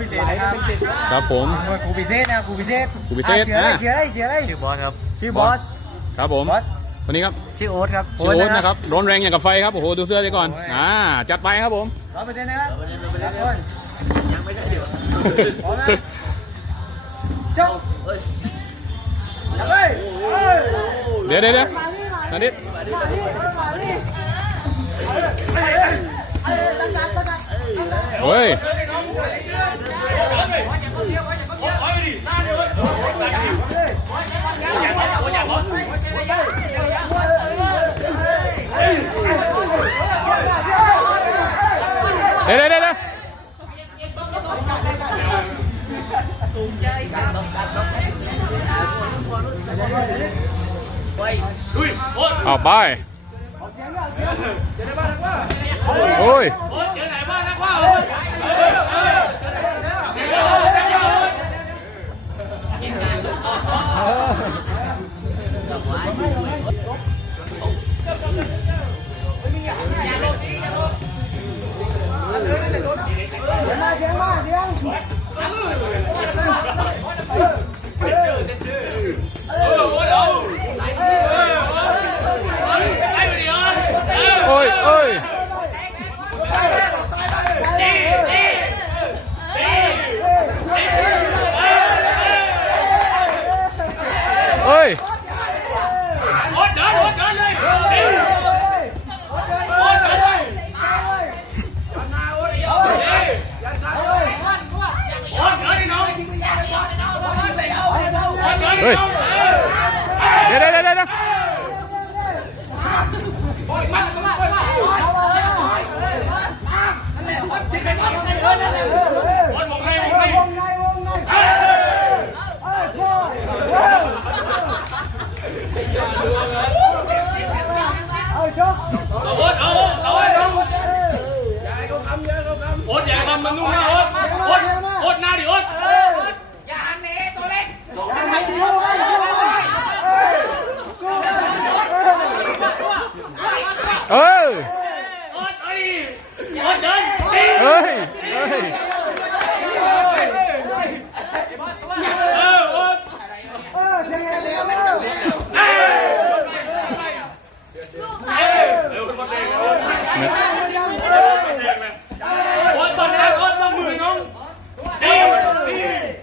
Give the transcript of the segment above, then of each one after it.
พิเศษนะครับครับผมครูพิเศษนะครูพิเศษครูพิเศษอะอะเชียร์อะไรเชียร์อะไรเชียร์อะไรชื่อบอสครับชื่อบอสครับผมบอสวันนี้ครับชื่อโอ๊ตครับชื่อโอ๊ตนะครับร้อนแรงอย่างกับไฟครับโอ้โหดูเสื้อดีก่อนโอ้ยอ่าจัดไปครับผมร้อยเปอร์เซ็นต์นะครับครับทุกคนยังไม่ได้เดี๋ยวพร้อมนะจบเฮ้ยเฮ้ยเดี๋ยวเดี๋ยวเดี๋ยวนันนิ ดเฮ้ยเดี๋ย วเดี๋ยวเดี๋ยวเอาไปโอ้ย ฮ้ยเดี๋ยวเดี๋ยวเดี๋ยวเดี๋ยววงในวงในเอ้ยพ่อเอาจบโอ๊ตอาเอาไว้เอาโอ๊ตอย่าทำมันนุ่มนะโอ๊ตโอ๊ตโอ๊ตหน้าดิโอ๊ต เอ้ยเฮ้ยเออโอ๊ตเออเสียงเร็วเร็วเอ้ยเร็วคนเด็กโอ๊ตเด็กเลยโอ๊ตต้องแรงโอ๊ตต้องมือน้องดิดิ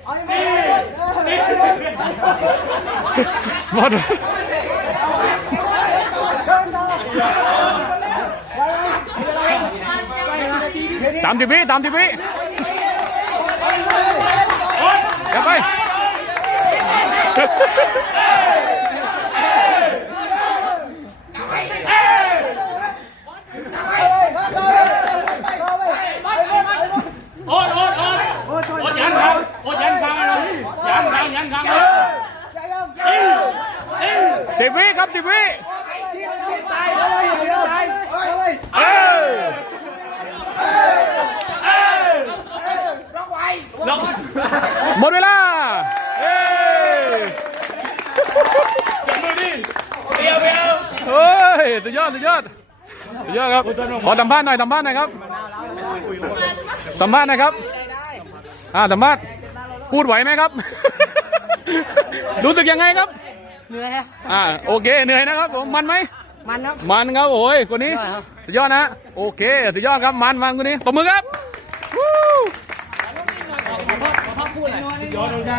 เอาดิ หมด สามสิบวิสามสิบวิอย่าไปโอ๊ตโอ๊ตโอ๊ตโอ๊ตยันคางโอ๊ตยันคางอะไรยันคางยันคางเอ้ยเอ้ยสิบวิครับสิบวิเออ ล็อก หมดเวลาเอ้ย จับมือดิเดียวเดียว เฮ้ย สุดยอดสุดยอดสุดยอดครับขอสัมภาษณ์หน่อยสัมภาษณ์หน่อยครับสัมภาษณ์หน่อยครับอ่าสัมภาษณ์พูดไหวไหมครับ รู้สึกยังไงครับเหนื่อยฮะอ่าโอเคเหนื่อยนะครับผมมันไหมมันครับมันครับโอ้ยคนนี้สุดยอดนะโอเคสุดยอดครับมันมันคนนี้ตบมือครับย้อนลงได้